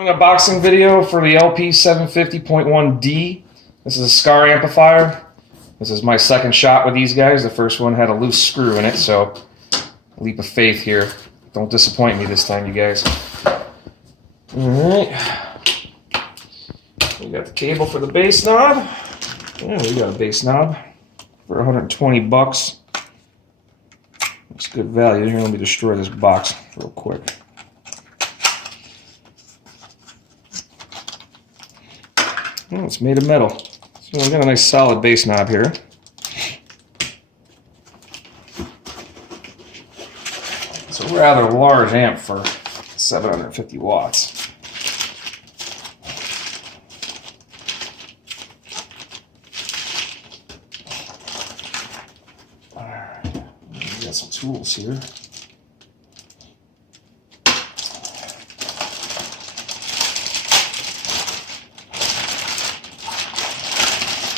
Unboxing video for the LP-750.1D. This is a Skar amplifier. This is my second shot with these guys. The first one had a loose screw in it, so leap of faith here. Don't disappoint me this time, you guys. Alright. We got the cable for the bass knob. Yeah, we got a bass knob for 120 bucks. That's good value. Here, let me destroy this box real quick. Oh, it's made of metal. So we got a nice solid bass knob here. It's a rather large amp for 750 watts. Alright, we got some tools here.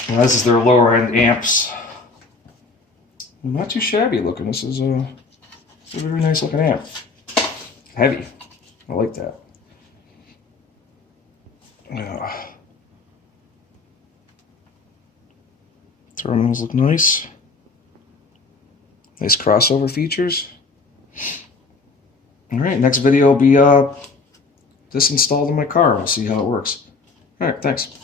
Now, this is their lower end amps. Not too shabby looking. This is a very nice looking amp. Heavy. I like that. Terminals look nice. Nice crossover features. Alright, next video will be this installed in my car. We'll see how it works. Alright, thanks.